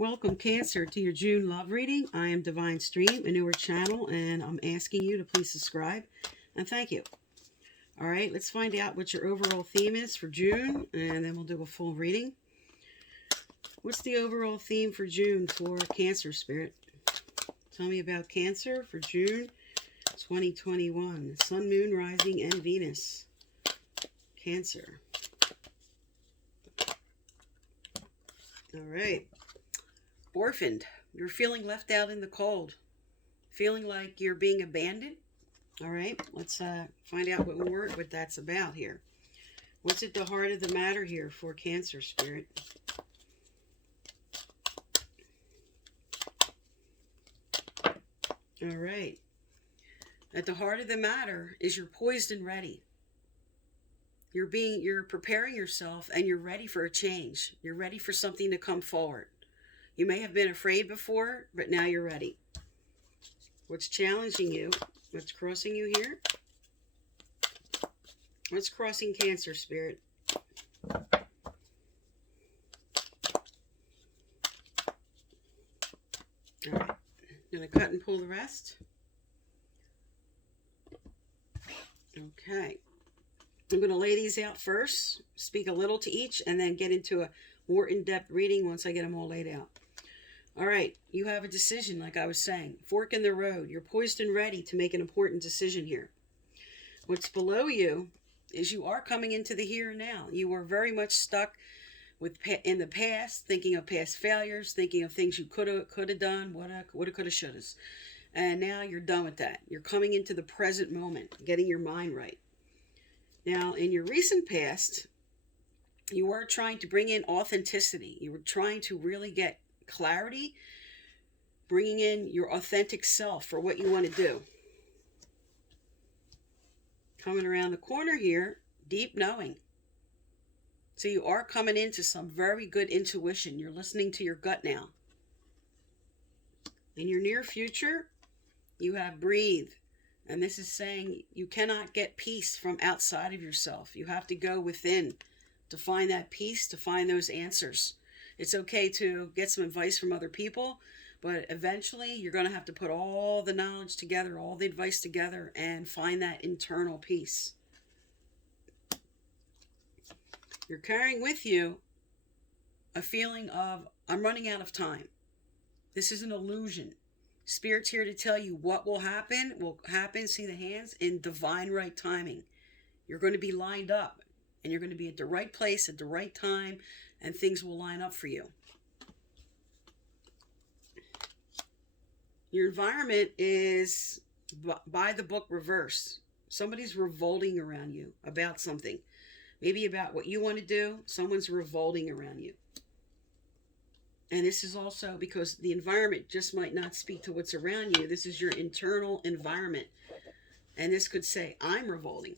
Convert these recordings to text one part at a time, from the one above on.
Welcome, Cancer, to your June love reading. I am Divine Stream, a newer channel, and I'm asking you to please subscribe, and thank you. All right, let's find out what your overall theme is for June, and then we'll do a full reading. What's the overall theme for June for Cancer, Spirit? Tell me about Cancer for June 2021. Sun, Moon, Rising, and Venus. Cancer. All right. Orphaned. You're feeling left out in the cold. Feeling like you're being abandoned. All right. Let's find out what that's about here. What's at the heart of the matter here for Cancer, Spirit? All right. At the heart of the matter is you're poised and ready. You're preparing yourself and you're ready for a change. You're ready for something to come forward. You may have been afraid before, but now you're ready. What's challenging you? What's crossing you here? What's crossing Cancer, Spirit? All right. I'm going to cut and pull the rest. Okay. I'm going to lay these out first, speak a little to each, and then get into a more in-depth reading once I get them all laid out. All right, you have a decision, like I was saying. Fork in the road. You're poised and ready to make an important decision here. What's below you is you are coming into the here and now. You were very much stuck in the past, thinking of past failures, thinking of things you could have done, woulda, coulda, shouldas. And now you're done with that. You're coming into the present moment, getting your mind right. Now, in your recent past, you were trying to bring in authenticity. You were trying to really get clarity, bringing in your authentic self for what you want to do. Coming around the corner here, deep knowing. So you are coming into some very good intuition. You're listening to your gut now. In your near future, you have breathe. And this is saying you cannot get peace from outside of yourself. You have to go within to find that peace, to find those answers. It's okay to get some advice from other people, but eventually you're going to have to put all the knowledge together, all the advice together, and find that internal peace. You're carrying with you a feeling of, I'm running out of time. This is an illusion. Spirit's here to tell you what will happen, see the hands, in divine right timing. You're going to be lined up, and you're going to be at the right place at the right time, and things will line up for you. Your environment is by the book reverse. Somebody's revolting around you about something. Maybe about what you want to do. Someone's revolting around you. And this is also because the environment just might not speak to what's around you. This is your internal environment. And this could say, I'm revolting.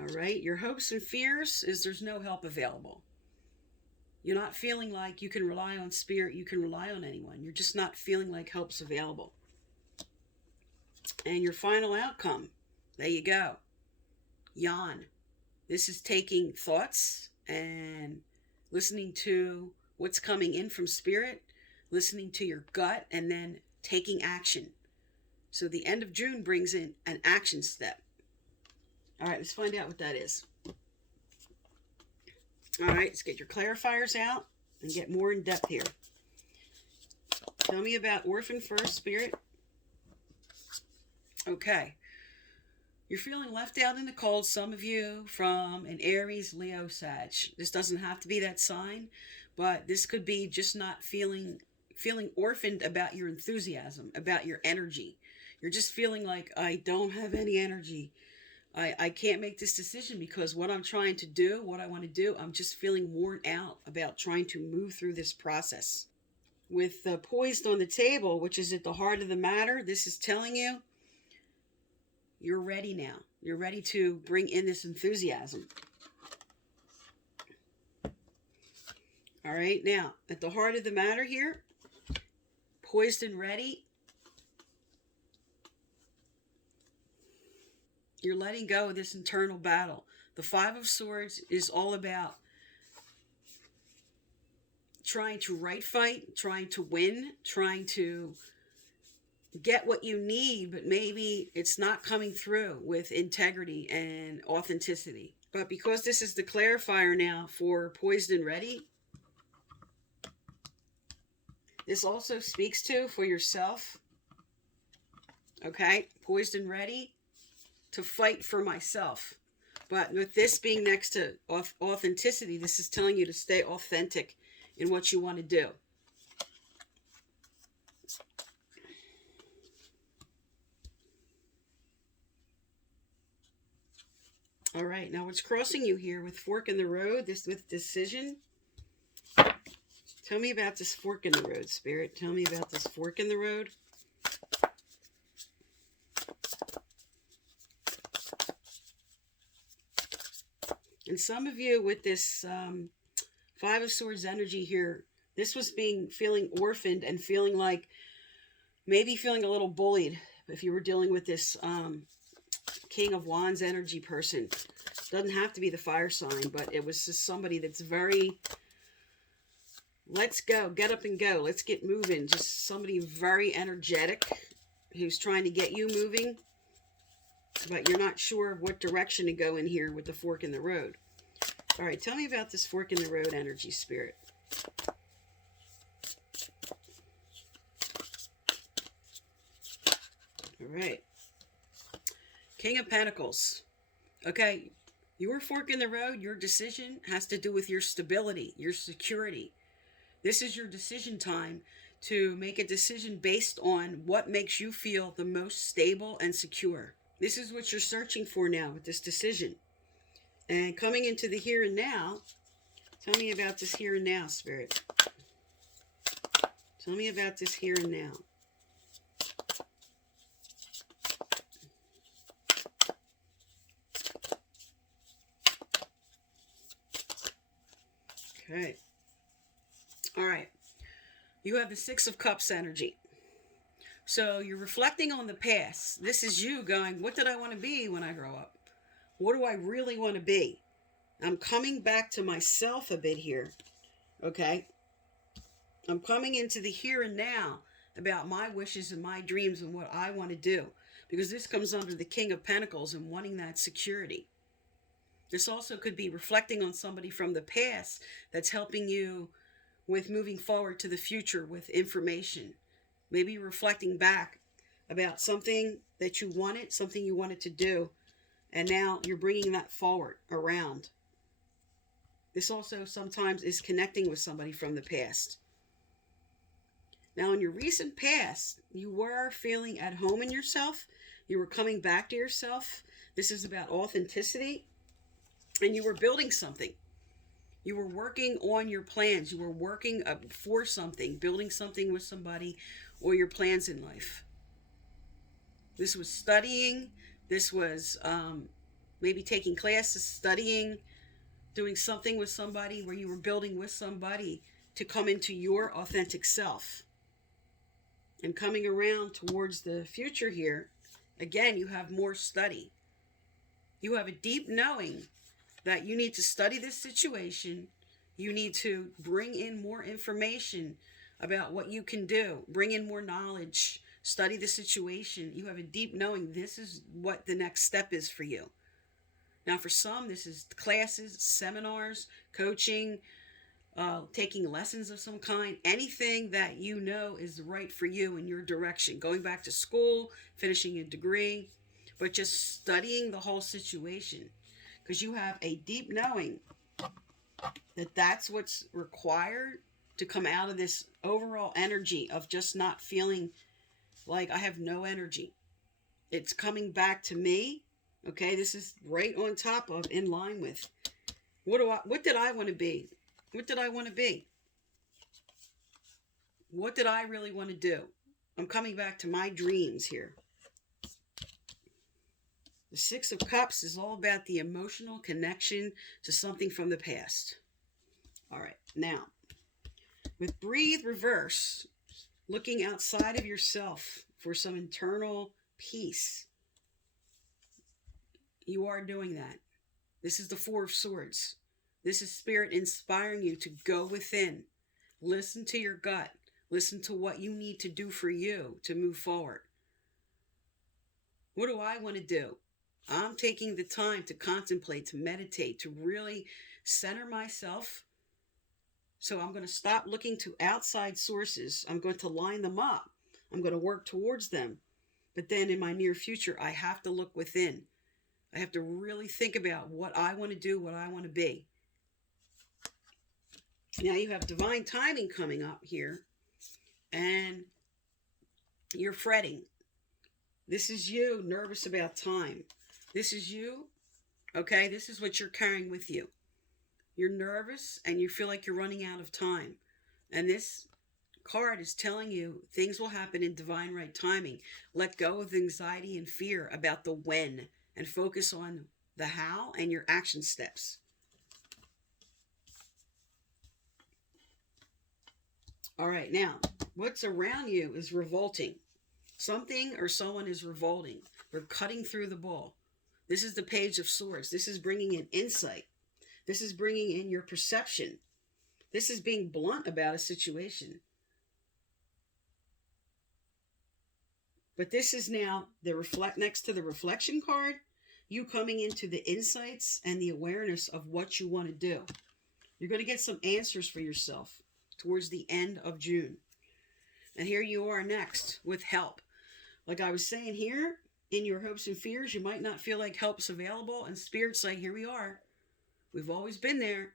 All right. Your hopes and fears is there's no help available. You're not feeling like you can rely on Spirit. You can rely on anyone. You're just not feeling like help's available. And your final outcome. There you go. Yawn. This is taking thoughts and listening to what's coming in from Spirit, listening to your gut, and then taking action. So the end of June brings in an action step. All right, let's find out what that is. All right, let's get your clarifiers out and get more in depth here. Tell me about Orphan first, Spirit. Okay. You're feeling left out in the cold, some of you, from an Aries, Leo, Sag. This doesn't have to be that sign, but this could be just not feeling orphaned about your enthusiasm, about your energy. You're just feeling like, I don't have any energy. I can't make this decision because what I'm trying to do, what I want to do, I'm just feeling worn out about trying to move through this process. With poised on the table, which is at the heart of the matter, this is telling you, you're ready now. You're ready to bring in this enthusiasm. All right, now, at the heart of the matter here, poised and ready, you're letting go of this internal battle. The Five of Swords is all about trying to fight, trying to win, trying to get what you need, but maybe it's not coming through with integrity and authenticity. But because this is the clarifier now for poised and ready, this also speaks to for yourself. Okay, poised and ready to fight for myself. But with this being next to authenticity, this is telling you to stay authentic in what you want to do. All right, now what's crossing you here with fork in the road, this with decision? Tell me about this fork in the road, Spirit. Tell me about this fork in the road. And some of you with this Five of Swords energy here, this was feeling orphaned and feeling like, maybe feeling a little bullied if you were dealing with this King of Wands energy person. Doesn't have to be the fire sign, but it was just somebody that's very, let's go, get up and go, let's get moving. Just somebody very energetic who's trying to get you moving, but you're not sure what direction to go in here with the fork in the road. All right, tell me about this fork in the road energy, Spirit. All right. King of Pentacles. Okay, your fork in the road, your decision has to do with your stability, your security. This is your decision time to make a decision based on what makes you feel the most stable and secure. This is what you're searching for now with this decision. And coming into the here and now, tell me about this here and now, Spirit. Tell me about this here and now. Okay. All right. You have the Six of Cups energy. So you're reflecting on the past. This is you going, what did I want to be when I grow up? What do I really want to be? I'm coming back to myself a bit here. Okay. I'm coming into the here and now about my wishes and my dreams and what I want to do. Because this comes under the King of Pentacles and wanting that security. This also could be reflecting on somebody from the past that's helping you with moving forward to the future with information. Maybe reflecting back about something that you wanted, something you wanted to do, and now you're bringing that forward around. This also sometimes is connecting with somebody from the past. Now, in your recent past, you were feeling at home in yourself. You were coming back to yourself. This is about authenticity. And you were building something. You were working on your plans. You were working for something, building something with somebody, or your plans in life. This was studying. This was maybe taking classes, studying, doing something with somebody where you were building with somebody to come into your authentic self. And coming around towards the future here, again, you have more study. You have a deep knowing that you need to study this situation. You need to bring in more information about what you can do. Bring in more knowledge. Study the situation. You have a deep knowing this is what the next step is for you. Now, for some, this is classes, seminars, coaching, taking lessons of some kind. Anything that you know is right for you in your direction. Going back to school, finishing a degree, but just studying the whole situation. Because you have a deep knowing that that's what's required to come out of this overall energy of just not feeling like I have no energy. It's coming back to me. Okay, this is right on top of, in line with, what did I want to be? What did I want to be? What did I really want to do? I'm coming back to my dreams here. The Six of Cups is all about the emotional connection to something from the past. All right, now, with Breathe Reverse, looking outside of yourself for some internal peace, you are doing that. This is the Four of Swords. This is Spirit inspiring you to go within. Listen to your gut. Listen to what you need to do for you to move forward. What do I want to do? I'm taking the time to contemplate, to meditate, to really center myself. So I'm going to stop looking to outside sources. I'm going to line them up. I'm going to work towards them. But then in my near future, I have to look within. I have to really think about what I want to do, what I want to be. Now you have divine timing coming up here, and you're fretting. This is you nervous about time. This is you, okay? This is what you're carrying with you. You're nervous and you feel like you're running out of time. And this card is telling you things will happen in divine right timing. Let go of anxiety and fear about the when and focus on the how and your action steps. All right, now, what's around you is revolting. Something or someone is revolting. They're cutting through the bull. This is the Page of Swords. This is bringing in insight. This is bringing in your perception. This is being blunt about a situation. But this is now next to the reflection card, you coming into the insights and the awareness of what you want to do. You're going to get some answers for yourself towards the end of June. And here you are next with help. Like I was saying here, in your hopes and fears, you might not feel like help's available. And Spirit's like, here we are. We've always been there.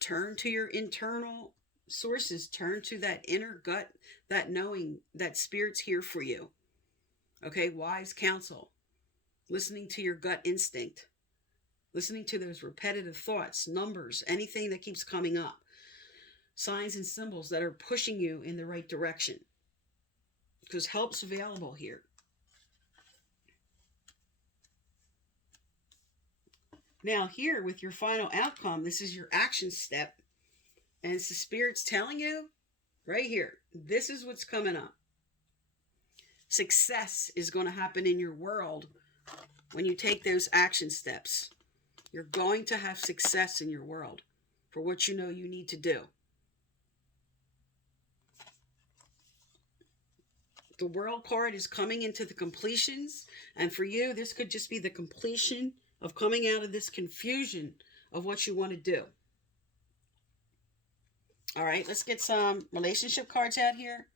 Turn to your internal sources. Turn to that inner gut, that knowing that Spirit's here for you. Okay, wise counsel. Listening to your gut instinct. Listening to those repetitive thoughts, numbers, anything that keeps coming up. Signs and symbols that are pushing you in the right direction. Because help's available here. Now here with your final outcome, this is your action step. And it's the Spirit's telling you right here, this is what's coming up. Success is going to happen in your world when you take those action steps. You're going to have success in your world for what you know you need to do. The World card is coming into the completions. And for you, this could just be the completion of coming out of this confusion of what you want to do. All right, let's get some relationship cards out here.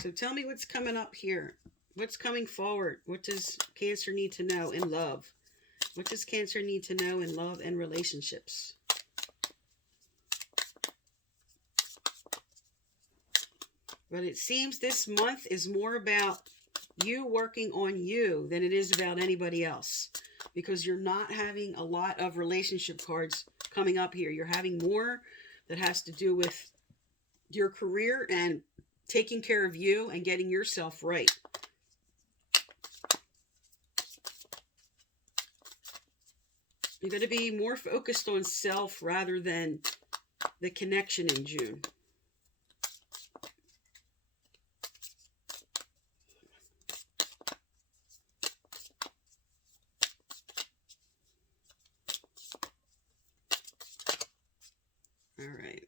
So tell me what's coming up here. What's coming forward? What does Cancer need to know in love? What does Cancer need to know in love and relationships? But it seems this month is more about you working on you than it is about anybody else. Because you're not having a lot of relationship cards coming up here. You're having more that has to do with your career and taking care of you and getting yourself right. You're going to be more focused on self rather than the connection in June. All right.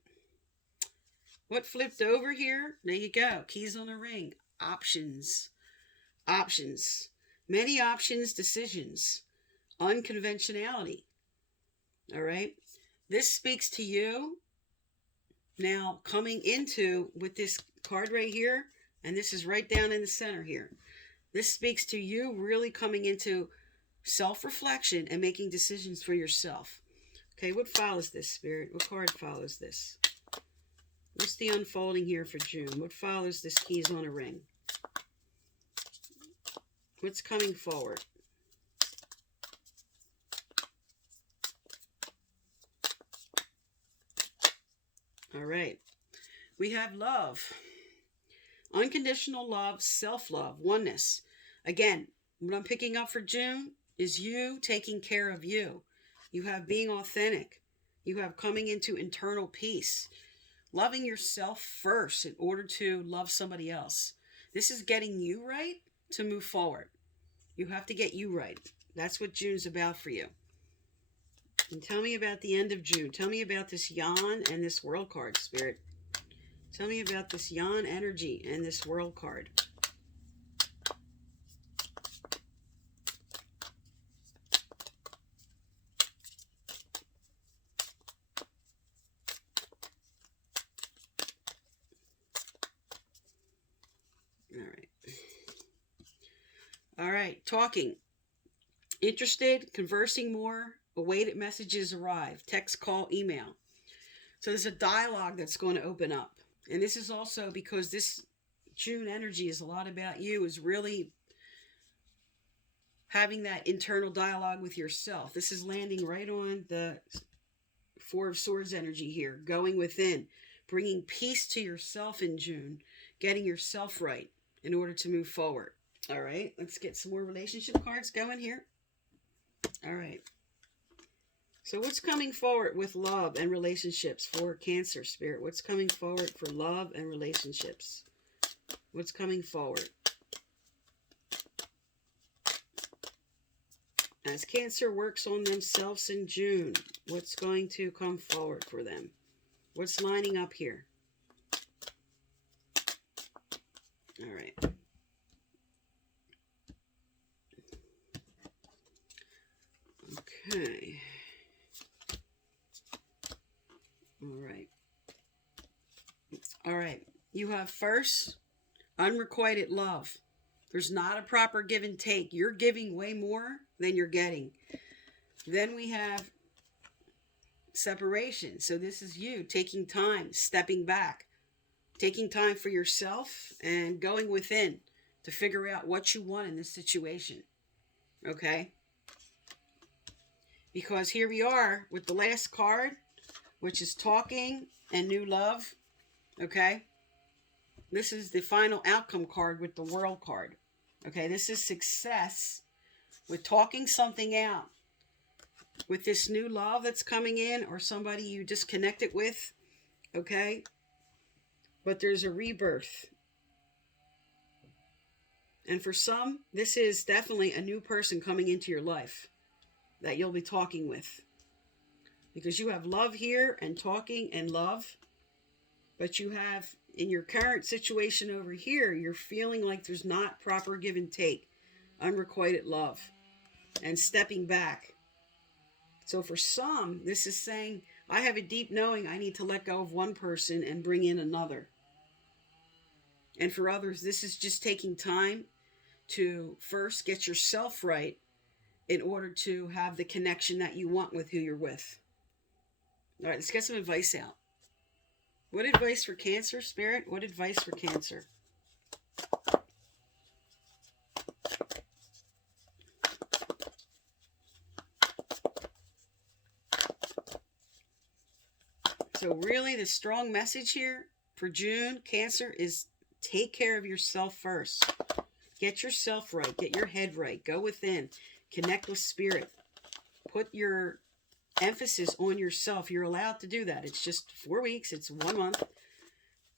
What flipped over here? There you go. Keys on the ring. Options. Options. Many options, decisions. Unconventionality. All right. This speaks to you now coming into with this card right here. And this is right down in the center here. This speaks to you really coming into self-reflection and making decisions for yourself. Okay, what follows this, Spirit? What card follows this? What's the unfolding here for June? What follows this keys on a ring? What's coming forward? All right. We have love. Unconditional love, self-love, oneness. Again, what I'm picking up for June is you taking care of you. You have being authentic. You have coming into internal peace. Loving yourself first in order to love somebody else. This is getting you right to move forward. You have to get you right. That's what June's about for you. And tell me about the end of June. Tell me about this Yan and this World card, Spirit. Tell me about this Yan energy and this World card. All right, talking. Interested, conversing more, awaited messages arrive, text, call, email. So there's a dialogue that's going to open up. And this is also because this June energy is a lot about you, is really having that internal dialogue with yourself. This is landing right on the Four of Swords energy here, going within, bringing peace to yourself in June, getting yourself right in order to move forward. All right, let's get some more relationship cards going here. All right. So what's coming forward with love and relationships for Cancer, Spirit? What's coming forward for love and relationships? What's coming forward? As Cancer works on themselves in June, what's going to come forward for them? What's lining up here? All right. Okay. All right. You have first, unrequited love. There's not a proper give and take. You're giving way more than you're getting. Then we have separation. So this is you taking time, stepping back, taking time for yourself and going within to figure out what you want in this situation. Okay? Because here we are with the last card, which is talking and new love. Okay? This is the final outcome card with the World card. Okay? This is success with talking something out. With this new love that's coming in or somebody you disconnected with. Okay? But there's a rebirth. And for some, this is definitely a new person coming into your life that you'll be talking with. Because you have love here and talking and love. But you have, in your current situation over here, you're feeling like there's not proper give and take. Unrequited love. And stepping back. So for some, this is saying, I have a deep knowing I need to let go of one person and bring in another. And for others, this is just taking time to first get yourself right in order to have the connection that you want with who you're with. All right, let's get some advice out. What advice for Cancer, Spirit? What advice for Cancer? So really, the strong message here for June, Cancer, is take care of yourself first. Get yourself right. Get your head right. Go within. Connect with Spirit. Put your emphasis on yourself. You're allowed to do that. It's just 4 weeks. It's 1 month.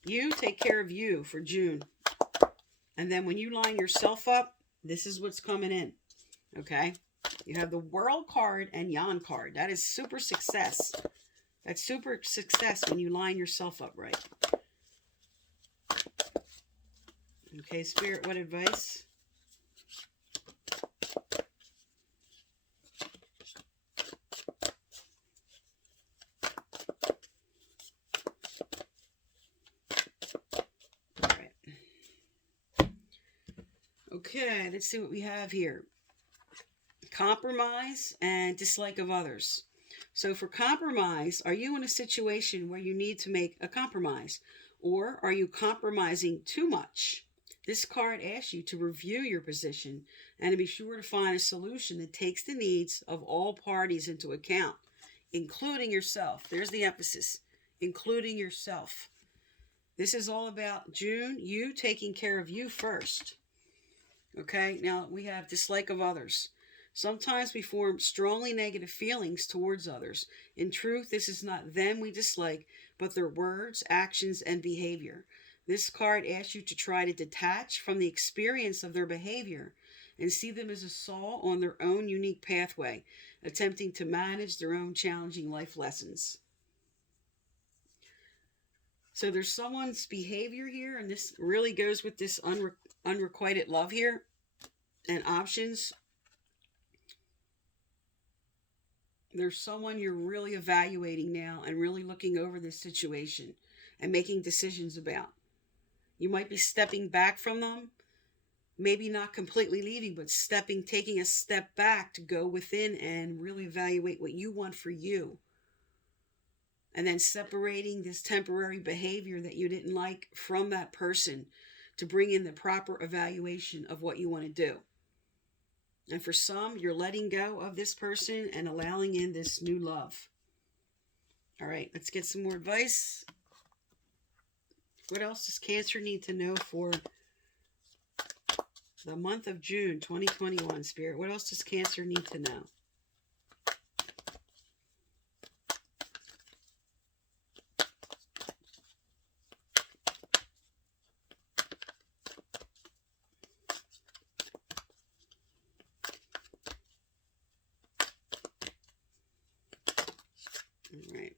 You take care of you for June. And then when you line yourself up, this is what's coming in. Okay? You have the World card and Yan card. That is super success. That's super success when you line yourself up right. Okay, Spirit, what advice? All right. Okay, let's see what we have here. Compromise and dislike of others. So for compromise, are you in a situation where you need to make a compromise? Or are you compromising too much? This card asks you to review your position and to be sure to find a solution that takes the needs of all parties into account, including yourself. There's the emphasis, including yourself. This is all about, June, you taking care of you first. Okay, now we have dislike of others. Sometimes we form strongly negative feelings towards others. In truth, this is not them we dislike, but their words, actions, and behavior. This card asks you to try to detach from the experience of their behavior and see them as a soul on their own unique pathway, attempting to manage their own challenging life lessons. So there's someone's behavior here, and this really goes with this unrequited love here and options. There's someone you're really evaluating now and really looking over this situation and making decisions about. You might be stepping back from them, maybe not completely leaving, but taking a step back to go within and really evaluate what you want for you. And then separating this temporary behavior that you didn't like from that person to bring in the proper evaluation of what you want to do. And for some, you're letting go of this person and allowing in this new love. All right, let's get some more advice. What else does Cancer need to know for the month of June 2021, Spirit? What else does Cancer need to know? All right.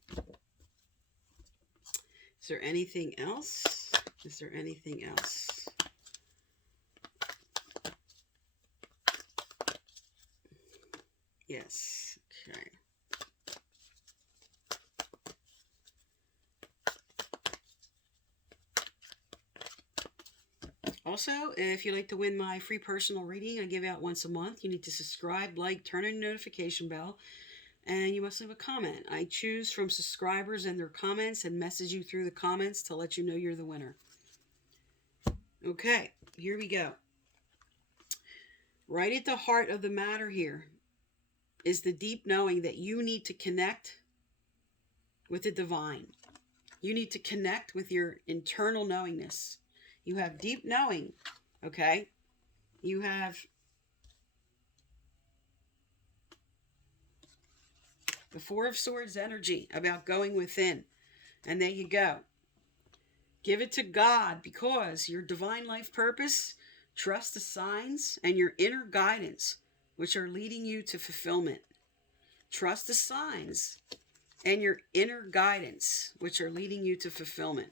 Is there anything else? Is there anything else? Yes. Okay. Also, if you'd like to win my free personal reading I give out once a month, you need to subscribe, like, turn on the notification bell, and you must leave a comment. I choose from subscribers and their comments and message you through the comments to let you know you're the winner. Okay, here we go. Right at the heart of the matter here is the deep knowing that you need to connect with the divine. You need to connect with your internal knowingness. You have deep knowing, okay? You have the Four of Swords energy about going within. And there you go. Give it to God, because your divine life purpose, trust the signs and your inner guidance, which are leading you to fulfillment. Trust the signs and your inner guidance, which are leading you to fulfillment.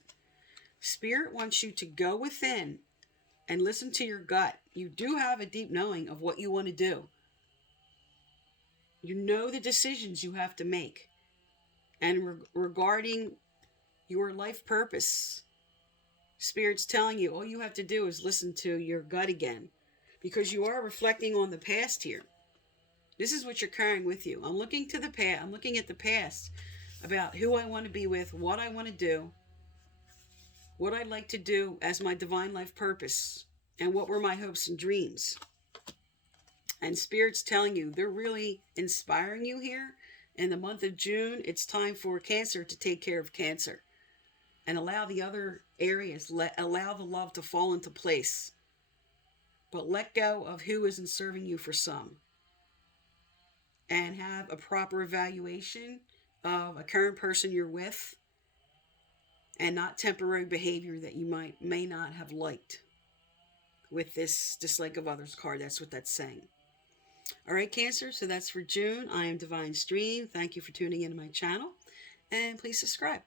Spirit wants you to go within and listen to your gut. You do have a deep knowing of what you want to do. You know the decisions you have to make. And regarding your life purpose, Spirit's telling you all you have to do is listen to your gut again, because you are reflecting on the past here. This is what you're carrying with you. I'm looking to the past. I'm looking at the past about who I want to be with, what I want to do, what I'd like to do as my divine life purpose, and what were my hopes and dreams. And Spirit's telling you they're really inspiring you here. In the month of June, it's time for Cancer to take care of Cancer and allow the other areas, allow the love to fall into place. But let go of who isn't serving you for some. And have a proper evaluation of a current person you're with, and not temporary behavior that you may not have liked with this dislike of others card. That's what that's saying. All right, Cancer, so that's for June. I am Divine Stream. Thank you for tuning into my channel, and please subscribe.